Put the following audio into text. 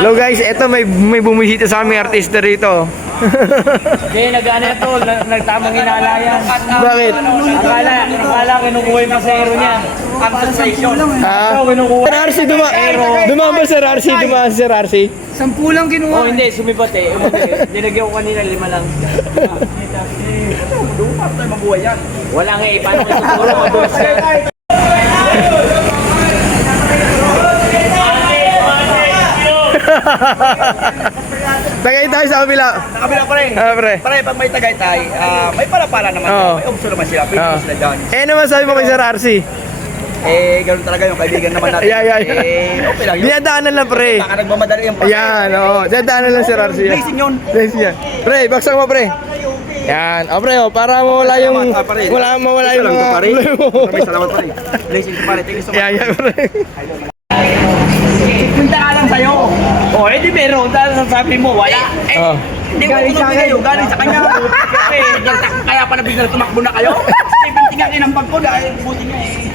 Hello guys, eto may bumisita sa aming artista rito. Hindi, nag-ano ito, nagtamang hinalayan. Bakit? Akala kinukuha yung pasero niya. Ang sensation. Sir RC, dumaan ba Sir RC? Dumaan si Sir RC? 10 lang kinuha. Oh, hindi, sumibat eh. Dinagyan ko kanina 5 lang. Paano tayo mabuhay yan? Wala nga eh, paano ko tutulong? Madulas ka. Tagay tayo sa kabila. Sa kabila pa rin. Pre. Pare, pag may Tagaytay, may pala naman. Oo. May option naman sila. Pwede sila dyan. Naman sabi mo kay Sir RC? Ganun talaga yung kaibigan naman natin. Yeah. Okay lang yun. Dinadaanan lang pre. Baka nagmamadali yung Ayan, oo. Dinadaanan lang Sir RC. Blazing yun. Blazing yan. Pre, baksak mo pre. Yan. Pre, para mawala yung... Mawala yung mga... May salamat pare. Blazing ko pare. Thank you so much. Yan, pre. Punta ka lang sa'yo. O, di meron. Dahil sabi mo, wala. Hindi ko tunubi kayo. Galing sa kanya. Kaya pala bigla tumakbo na kayo. 70 nga kinambag ko dahil buti nga eh.